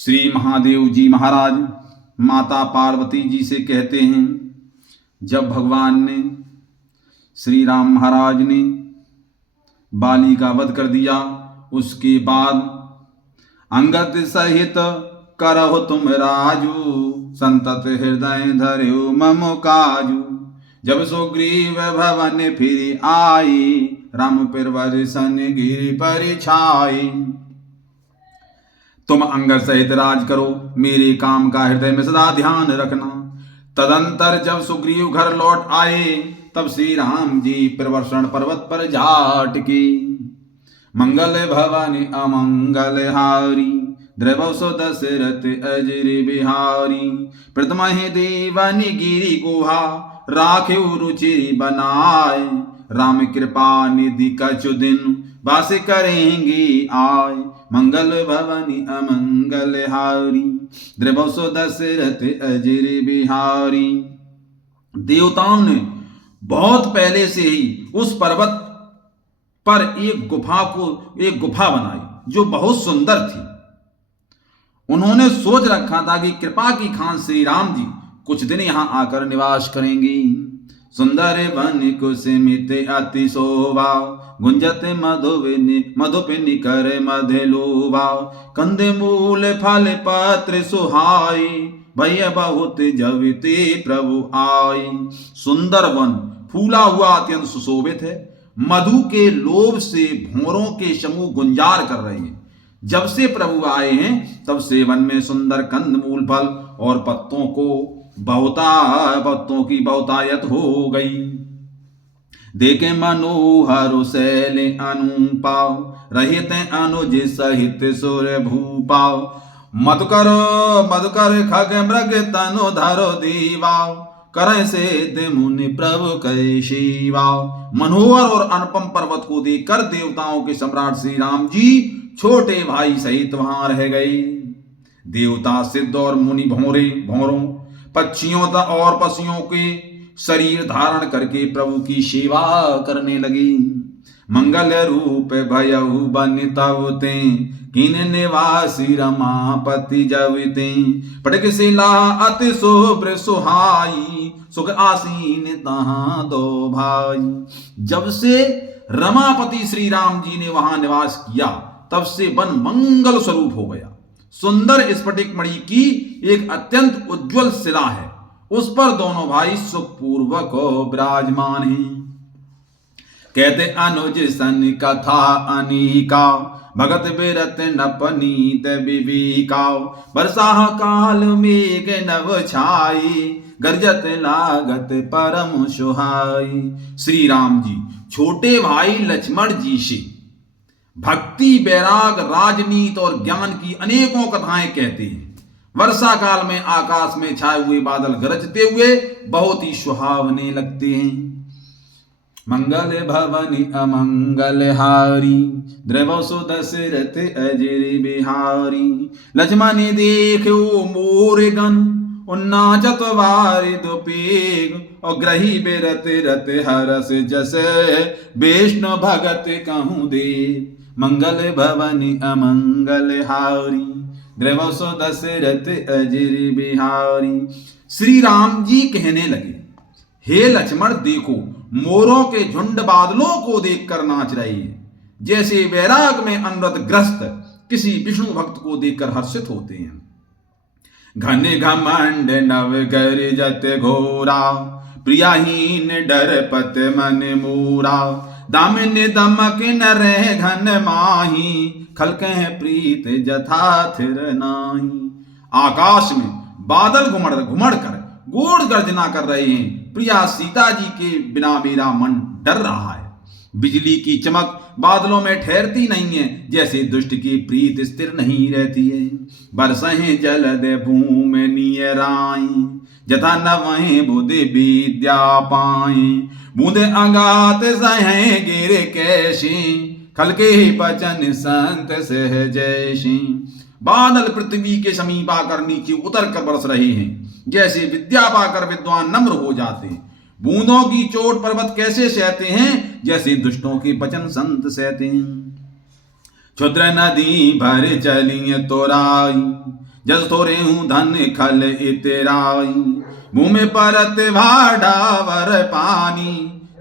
श्री महादेव जी महाराज माता पार्वती जी से कहते हैं, जब भगवान ने श्री राम महाराज ने बाली का वध कर दिया, उसके बाद अंगद सहित करहो तुम राजू, संतत हृदय धर्यो मम काजू। जब सुग्रीव भवन फिर आई, राम पिरवर सन गिरि पर छाई। तुम अंगद सहित राज करो, मेरे काम का हृदय में सदा ध्यान रखना। तदंतर जब सुग्रीव घर लौट आए, तब श्री राम जी प्रवर्षण पर्वत पर जा टिके। मंगल भवन अमंगल हारी, द्रवौ सो दशरथ अजर बिहारी। प्रथम ही देवनि गिरि गुहा, राखेउ रुचि बनाए। राम कृपा निधि कछु दिन, वास करेंगे आय। मंगल भवन अमंगल हारी, द्रवौ सो दशरथ अजर बिहारी। देवताओं ने बहुत पहले से ही उस पर्वत पर एक गुफा बनाई जो बहुत सुंदर थी। उन्होंने सोच रखा था कि कृपा की खान श्री राम जी कुछ दिन यहां आकर निवास करेंगे। सुंदर वन कुसुमित अति शोभा, गुंजत मधुपिनि कर मधुलोभा। कंद मूल फल पत्र सुहाई, भय बहुत जविते प्रभु आए। सुंदर वन फूला हुआ अत्यंत सुशोभित है, मधु के लोभ से भौरों के समूह गुंजार कर रहे हैं। जब से प्रभु आए हैं तब से वन में सुंदर कंद मूल फल और पत्तों की बहुतायत हो गई। देखे मनोहर शैल अनुपाव, रहित अनुज सहित सुर भूपाव। मधुकर खग मृग तनु धरो दीवाव, करे से मुनि प्रभु कै शिवाव। मनोहर और अनुपम पर्वत को देखकर देवताओं के सम्राट श्री राम जी छोटे भाई सहित वहां रह गए। देवता सिद्ध और मुनि भौरों पक्षियों और पशुओं के शरीर धारण करके प्रभु की सेवा करने लगे। मंगल रूप भयहु बनितवते, किन निवासी रमापति जविते। पटक शिला अति शुभ्र सुहाई, सुख आसीन तहां दो भाई। जब से रमापति श्री राम जी ने वहां निवास किया, तब से वन मंगल स्वरूप हो गया। सुंदर स्फटिक मणि की एक अत्यंत उज्जवल शिला है, उस पर दोनों भाई सुखपूर्वक विराजमान हैं। कहते अनुज सन कथा अनीका, भगत बिरत नपनीत विवेका। वर्षा काल मेघ नव छाई, गर्जत लागत परम सुहाई। श्री राम जी छोटे भाई लक्ष्मण जी से भक्ति, वैराग, राजनीति और ज्ञान की अनेकों कथाएं कहते हैं। वर्षा काल में आकाश में छाए हुए बादल गरजते हुए बहुत ही सुहावने लगते हैं। मंगल भवन अमंगल हारी, द्रवौ सो दशरथ अजर बिहारी। लक्ष्मण देखो मोर गण, उन्नाचत वारिद पेग। और ग्रही बेरत रत हरस जस, विष्णु भगत कहूँ दे। मंगल भवन अमंगल हारी, द्रवौ सो दशरथ अजर बिहारी। श्री राम जी कहने लगे, हे लक्ष्मण देखो, मोरों के झुंड बादलों को देखकर नाच रहे हैं, जैसे वैराग में अनुरत ग्रस्त किसी विष्णु भक्त को देखकर हर्षित होते हैं। घन घमंड नव गर्जत घोरा, प्रियाहीन डरपत मन मूरा। दामिनी दमक न रहे घन माही, खलके प्रीत जथा थिर नाही। आकाश में बादल घुमड़ कर गोड़ गर्जना कर रहे हैं। प्रिया सीता जी के बिना मेरा मन डर रहा है। बिजली की चमक बादलों में ठहरती नहीं है, जैसे दुष्ट की प्रीत स्थिर नहीं रहती है। बरसहें जलद भूमि नियराई, जथा नवहें बुध विद्या पाए। बूंदे अंगात सहें गिर कैसी, खलके बचन संत सहजैसी। बादल पृथ्वी के समीप आकर नीचे उतर कर बरस रहे हैं, जैसे विद्या पाकर विद्वान नम्र हो जाते हैं। बूंदों की चोट पर्वत कैसे सहते हैं, जैसे दुष्टों के वचन संत सहते हैं। क्षुद्र नदी भर चली तोराई, जस थोरे हूँ धन खल इतराई, भूमि परत भाडावर पानी,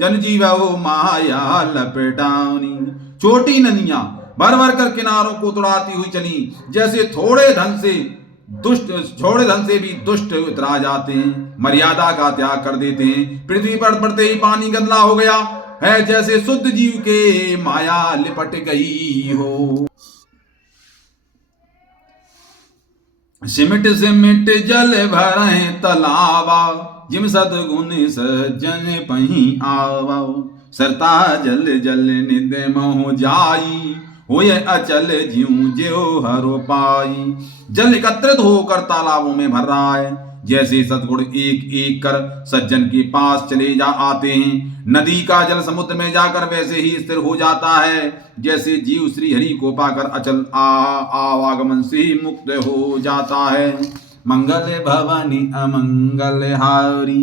जन जीवो माया लपटानी। छोटी नदियां भर भर कर किनारों को तुड़ाती हुई चली, जैसे थोड़े धन से भी दुष्ट उतरा जाते हैं, मर्यादा का त्याग कर देते हैं। पृथ्वी पर पड़ते ही पानी गंदला हो गया है, जैसे शुद्ध जीव के माया लिपट गई हो। सिमट सिमट जल भरे तलावा, जिम सदगुण सज्जन पही आवा, सरता जल जल निद मोह जाई, होय अचल ज्यों ज्यों हरो पाई। जल एकत्रित होकर तालाबों में भर रहा है, जैसे सद्गुण एक एक कर सज्जन के पास चले जा आते हैं। नदी का जल समुद्र में जाकर वैसे ही स्थिर हो जाता है, जैसे जीव श्री हरि को पाकर अचल आवागमन से मुक्त हो जाता है। मंगल भवनी अमंगल हारी,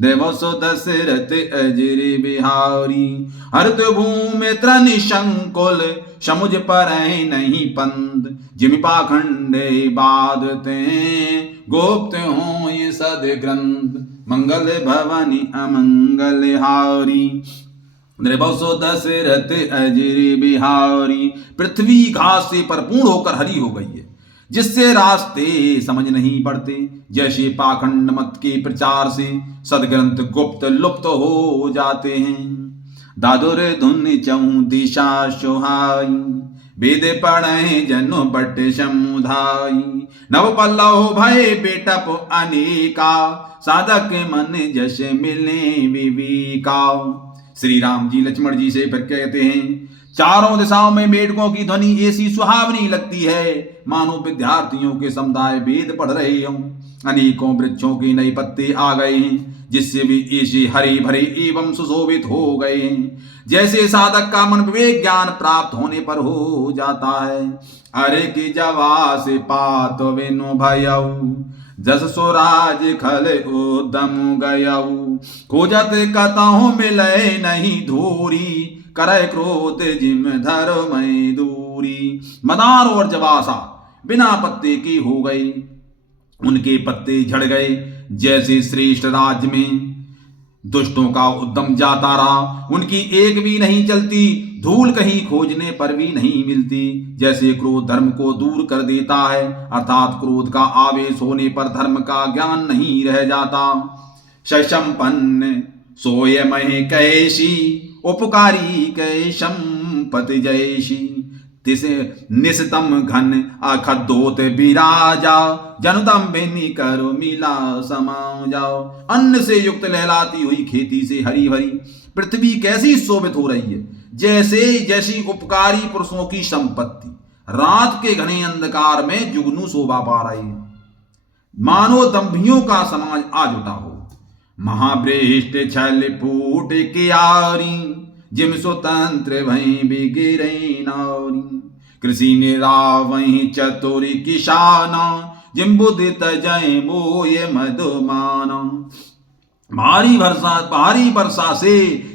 देवसो दशरथ अजर बिहारी। हरत भूमि त्रनि संकुल, समुझ पर नहीं पंत, जिमि पाखंडे बाधते गोप्त हो ये सद ग्रंथ। मंगल भवनी अमंगल हारी, नृभसो दशरथ अजर बिहारी। पृथ्वी घास से परिपूर्ण होकर हरी हो गई है, जिससे रास्ते समझ नहीं पड़ते। जैसे पाखंड मत के प्रचार से सदग्रंथ गुप्त लुप्त हो जाते हैं। दादुर धुन चौं दिशा सोहाई, वेद पढ़े जनु बट समुदाई। नव पल्लव भय बेटप अनेका, साधक मन जश मिले विवेका। श्री राम जी लक्ष्मण जी से फिर कहते हैं, चारों दिशाओं में मेढकों की ध्वनि ऐसी सुहावनी लगती है, मानो विद्यार्थियों के समुदाय वेद पढ़ रहे हों। अनेकों वृक्षों के नए पत्ते आ गए हैं, जिससे भी ऐसे हरे भरे एवं सुशोभित हो गए हैं, जैसे साधक का मन विवेक ज्ञान प्राप्त होने पर हो जाता है। अरे की जवा से पात विनु भयऊ, जस स्वराज खल उदम गयऊ। खोजत कतहु मिले नहीं धूरी, करे क्रोध जिम धर्म दूरी। मदार और जवासा बिना पत्ते की हो गई, उनके पत्ते झड़ गए। जैसे श्रेष्ठ राज्य में दुष्टों का उद्यम जाता रहा, उनकी एक भी नहीं चलती, धूल कहीं खोजने पर भी नहीं मिलती। जैसे क्रोध धर्म को दूर कर देता है, अर्थात क्रोध का आवेश होने पर धर्म का ज्ञान नहीं रह जाता। ससंपन्न सोय महे कैसी, उपकारी कै संपति जैसी। तिस निस्तम घन अखदोत विराजा, जनुतम बेनी करो मिला समाओ जाओ। अन्न से युक्त लहलाती हुई खेती से हरी भरी पृथ्वी कैसी शोभित हो रही है, जैसी उपकारी पुरुषों की संपत्ति रात के घने अंधकार में जुगनू शोभा पा रही है, मानो दंभियों का समाज आ जुटा हो। महाभ्रेष्ट छल फूट कियारी, जिम स्वतंत्र वहीं बिगिरे नारी। कृषि निरावहीं चतुरी किसाना, जिम बुद्धि तजय मोय मधुमाना। भारी वर्षा से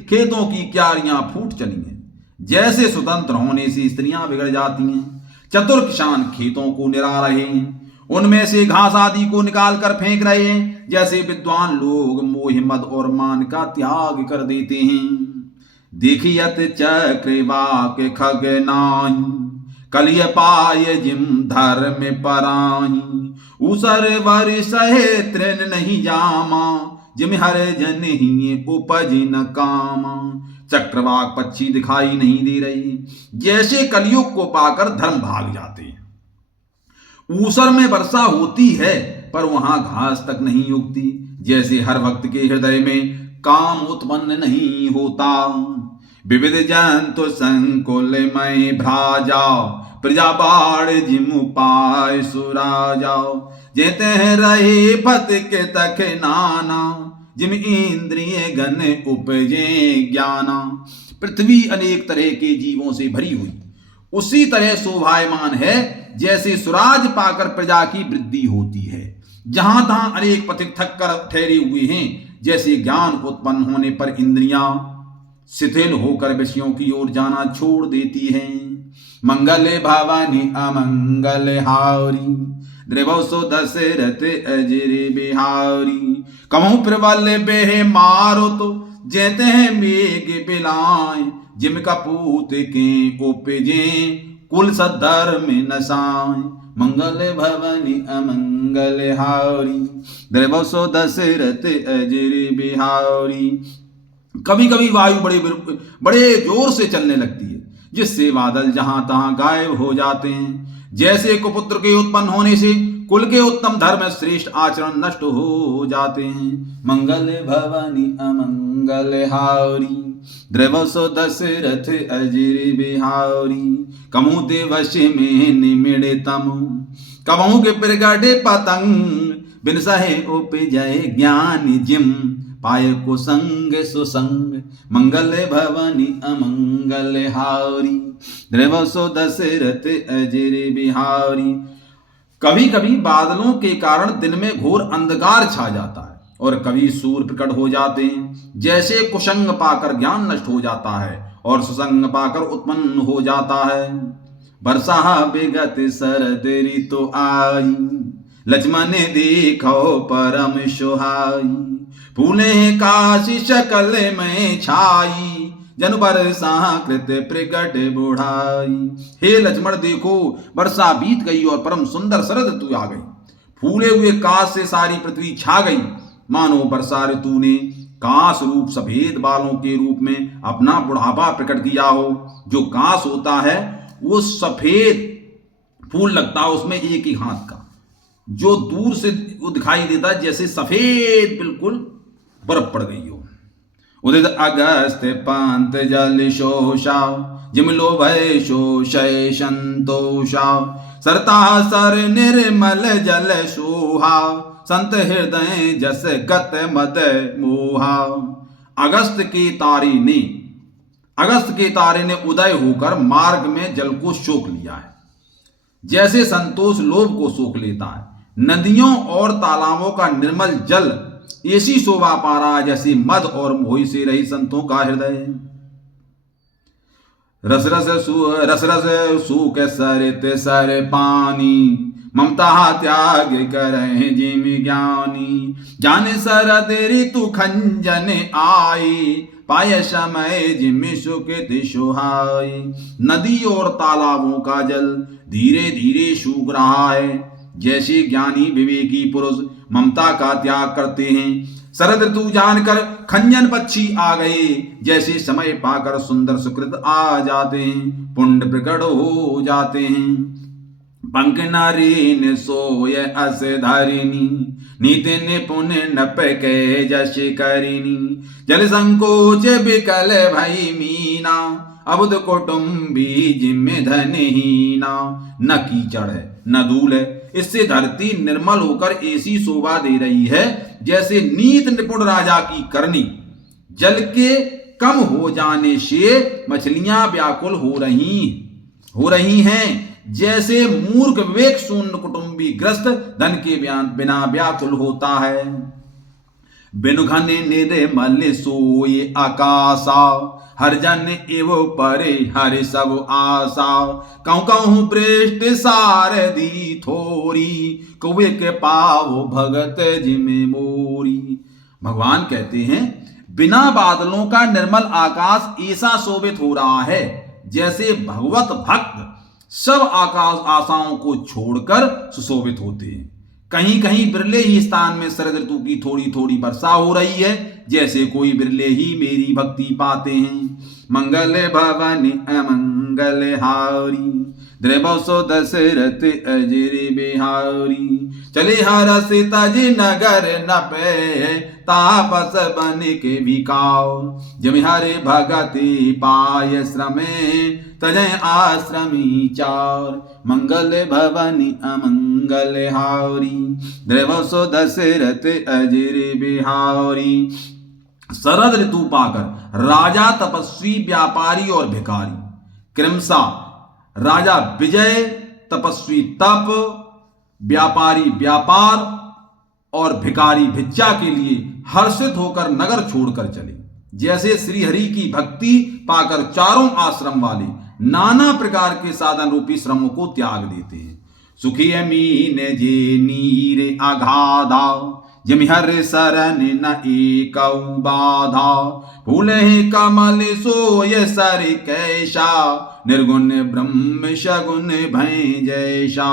खेतों की क्यारियां फूट चली हैं, जैसे स्वतंत्र होने से स्त्रियां बिगड़ जाती हैं। चतुर किसान खेतों को निरा रहे हैं, उनमें से घास आदि को निकाल कर फेंक रहे हैं, जैसे विद्वान लोग मोह मद और मान का त्याग कर देते हैं। देखियत चक्रवाक खग नाही, कलिय पाय जिम धर्म पराही। उसर वर्ष तृण नहीं जामा, जिम हर जन ही उपज न कामा। चक्रवाक पक्षी दिखाई नहीं दे रहे, जैसे कलयुग को पाकर धर्म भाग जाते हैं। ऊसर में वर्षा होती है, पर वहां घास तक नहीं उगती, जैसे हर भक्त के हृदय में काम उत्पन्न नहीं होता। विविध जंतु संकुल में भ्राजा, प्रजा बाढ़ जिमु पाय सुराजाओ। जेते रहे पत के तक नाना, जिम इंद्रिय गण उपजे ज्ञाना। पृथ्वी अनेक तरह के जीवों से भरी हुई उसी तरह शोभायमान है, जैसे सुराज पाकर प्रजा की वृद्धि होती है। जहां तहां अनेक पथिक थक कर ठहरे हुए हैं, जैसे ज्ञान उत्पन्न होने पर इंद्रियां शिथिल होकर विषयों की ओर जाना छोड़ देती हैं। मंगले भवानी अमंगल हारी। द्रवसो दशरथ अजर बिहारी। कहूँ प्रबल बेह मारो तो जेते हैं मेघ बिलाए। जिम कपूत के उपजे कुल सद्धर्म नसाए। मंगल भवनी अमंगल हारी। द्रवसो दशरथ अजर बिहारी। कभी कभी वायु बड़े जोर से चलने लगती है, जिससे बादल जहां तहां गायब हो जाते हैं। जैसे कुपुत्र के उत्पन्न होने से कुल के उत्तम धर्म श्रेष्ठ आचरण नष्ट हो जाते हैं। मंगल भवानी अमंगल हारी। द्रवसो दशरथ अजर बिहारी। कमु ते वश में निमिड़तम। कबहू के प्रगटे पतंग। बिन सहे उपजय ज्ञान जिम। पाय कुसंग सुसंग। मंगल भवनी अमंगल हारी। द्रवसो दशरथ अजर बिहारी। कभी कभी बादलों के कारण दिन में घोर अंधकार छा जाता है और कभी सूर्य प्रकट हो जाते हैं। जैसे कुसंग पाकर ज्ञान नष्ट हो जाता है और सुसंग पाकर उत्पन्न हो जाता है। वर्षा विगत शरद ऋतु आई। लक्ष्मण देखो परम सुहाई। फूले काशी शकल में छाई। जन वर्षा कृत प्रकट बुढ़ाई। हे लक्ष्मण देखो, वर्षा बीत गई और परम सुंदर शरद ऋतु आ गई। फूले हुए काश से सारी पृथ्वी छा गई। मानो वर्षा ऋतु ने काश रूप सफेद बालों के रूप में अपना बुढ़ापा प्रकट किया हो। जो काश होता है वो सफेद फूल लगता है, उसमें एक ही हाथ का, जो दूर से वो दिखाई देता है जैसे सफेद बिल्कुल बर्फ पड़ गई हो। उदित अगस्त पांत जल शोषा। जिमलो भय शोषय संतोषा। सरता सर निर्मल जल सोहा। संत हृदय जस गत मद मोहा। अगस्त के तारे ने उदय होकर मार्ग में जल को सोख लिया है, जैसे संतोष लोभ को सोख लेता है। नदियों और तालाबों का निर्मल जल ऐसी शोभा पा रहा जैसे मद और मोही से रही संतों का हृदय। रस रस सूख सरित सर पानी। ममता त्याग करहि जिम ज्ञानी। जाने शरद ऋतु खंजन आई। पाय समय जिम सुकृत सुहाई। नदी और तालाबों का जल धीरे धीरे सूख रहा है, जैसे ज्ञानी विवेकी पुरुष ममता का त्याग करते हैं। शरद ऋतु जानकर खंजन पक्षी आ गए, जैसे समय पाकर सुंदर सुकृत आ जाते हैं, पुण्य प्रकट हो जाते हैं। पंख नारीन सोय अस धरिणी। नीति निपुण नप के जश करिणी। जल संकोच विकल भई मीना। अबुद कुटुम्बी जिम्मे धनहीना। न कीचड़ है न धूल है, इससे धरती निर्मल होकर ऐसी शोभा दे रही है जैसे नीत निपुण राजा की करनी। जल के कम हो जाने से मछलियां व्याकुल हो रही हैं, जैसे मूर्ख विवेक शून्य कुटुंबी ग्रस्त धन के बिना व्याकुल होता है। बिनु घन निर्मल सोए आकाशा। हर जन एव परे हर सब आशा। कहूँ कहूँ पृष्ठ सारथी थोरी। कौवे के पाव भगत जिमे मोरी। भगवान कहते हैं, बिना बादलों का निर्मल आकाश ऐसा शोभित हो रहा है जैसे भगवत भक्त सब आकाश आशाओं को छोड़कर सुशोभित होते हैं। कहीं कहीं बिरले ही स्थान में शरद ऋतु की थोड़ी थोड़ी वर्षा हो रही है, जैसे कोई बिरले ही मेरी भक्ति पाते हैं। मंगल भवनि अमंगल हारी। द्रवसो दशरथ अजर बिहारी। चले हरस तज नगर नपे। तापस बन के बिकाओ। जमि हरे भगति पाय श्रमे। तजय आश्रमी चार। मंगल भवनि अमंगल हारी। द्रवसो दशरथ अजर बिहारी। शरद ऋतु पाकर राजा, तपस्वी, व्यापारी और भिखारी क्रमशः राजा विजय, तपस्वी तप, व्यापारी व्यापार और भिखारी भिक्षा के लिए हर्षित होकर नगर छोड़कर चले। जैसे श्रीहरि की भक्ति पाकर चारों आश्रम वाले नाना प्रकार के साधन रूपी श्रमों को त्याग देते हैं। सुखी मीन जे नीर अगाधा, जिम हर शरण न एक बाधा। फूले कमल सोय सर कैसा, निर्गुण ब्रह्म सगुण भय जैसा।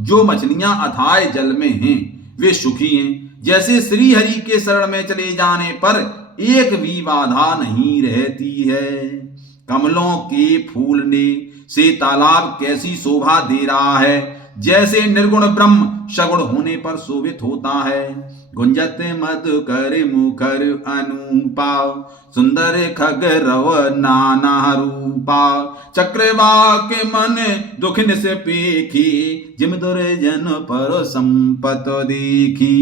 जो मछलियां अथाय जल में हैं वे सुखी हैं, जैसे श्री हरि के शरण में चले जाने पर एक भी बाधा नहीं रहती है। कमलों के फूलने से तालाब कैसी शोभा दे रहा है, जैसे निर्गुण ब्रह्म सगुण होने पर शोभित होता है। गुंजत मधुकर मुखर अनुपा, सुंदर खगरव नाना रूपा। चक्रवाक मन दुखिन से पेखी, जिम दुर्जन पर संपत देखी।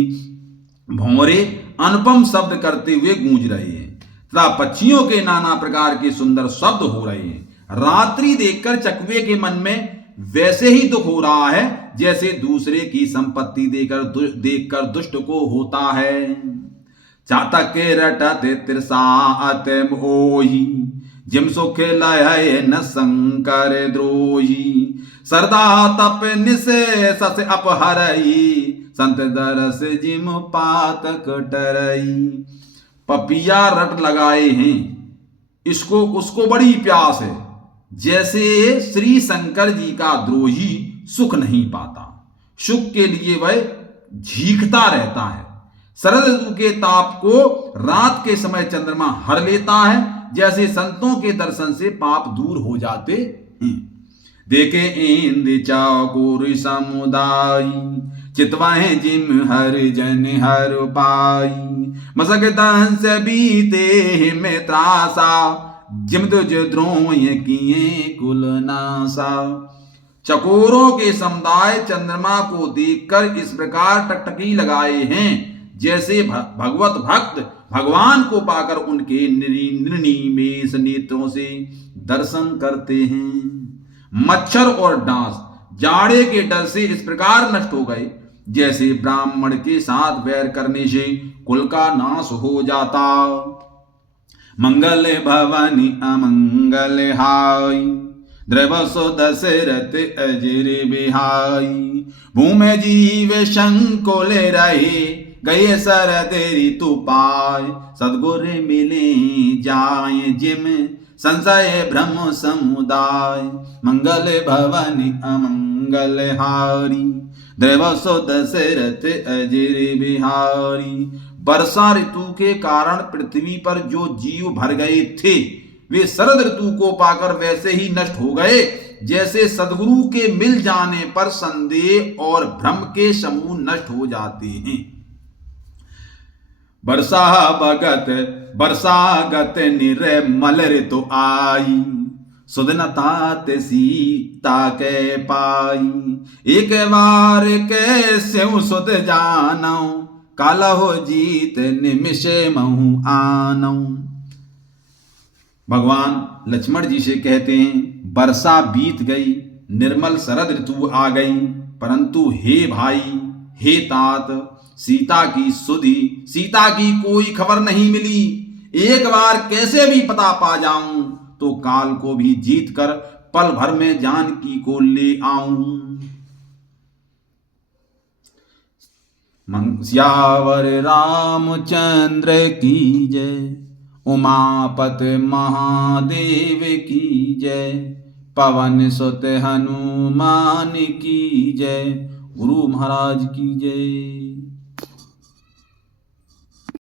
भौरे अनुपम शब्द करते हुए गूंज रहे हैं तथा पक्षियों के नाना प्रकार के सुंदर शब्द हो रहे हैं। रात्रि देखकर चकवे के मन में वैसे ही दुख हो रहा है जैसे दूसरे की संपत्ति देखकर दुष्ट को होता है। चातक के रटत तिरसात मोही, जिम सुख लय न शंकर द्रोही। सरदा तप निस सस अपहरई, संत दरस जिम पातक टरई। पपिया रट लगाए हैं, इसको उसको बड़ी प्यास है, जैसे श्री शंकर जी का द्रोही सुख नहीं पाता, सुख के लिए वह झींकता रहता है। शरद ऋतु के ताप को रात के समय चंद्रमा हर लेता है, जैसे संतों के दर्शन से पाप दूर हो जाते हैं। देखे इंद्र चाकोर समुदाय, चितवाहे जिम हर जन हर पाई। मसक दंस बीते में त्रासा, जिम तुझ द्रोह किए कुल नासा। चकोरों के समुदाय चंद्रमा को देखकर इस प्रकार टकटकी लगाए हैं, जैसे भगवत भक्त भगवान को पाकर उनके निर्निमेष नेत्रों से दर्शन करते हैं। मच्छर और डांस जाड़े के डर से इस प्रकार नष्ट हो गए, जैसे ब्राह्मण के साथ वैर करने से कुल का नाश हो जाता। मंगल भवनि अमंगल हाय, द्रवसो दशरथ अजर बिहाई। भूमि जीव शंकुल रहे, गए शरद ऋतु पाय। सदगुर मिले जाए जिम, संशय भ्रम समुदाय। मंगल भवन अमंगल हारी, द्रवसो दशरथ अजर बिहारी। वर्षा ऋतु के कारण पृथ्वी पर जो जीव भर गए थे वे शरद ऋतु को पाकर वैसे ही नष्ट हो गए, जैसे सदगुरु के मिल जाने पर संदेह और भ्रम के समूह नष्ट हो जाते हैं। बरसागत निर्मल ऋतु आई, सुदनतात सीता के पाई। एक बार कैसे सुध जानौ, कालहो जीत निमिष महु आनौ। भगवान लक्ष्मण जी से कहते हैं, वर्षा बीत गई, निर्मल शरद ऋतु आ गई, परंतु हे भाई, हे तात, सीता की सुधि, सीता की कोई खबर नहीं मिली। एक बार कैसे भी पता पा जाऊं तो काल को भी जीत कर पल भर में जानकी को ले आऊं। सियावर रामचंद्र की जय, उमापत महादेव की जय। पवन सुत हनुमान की जय, गुरु महाराज की जय।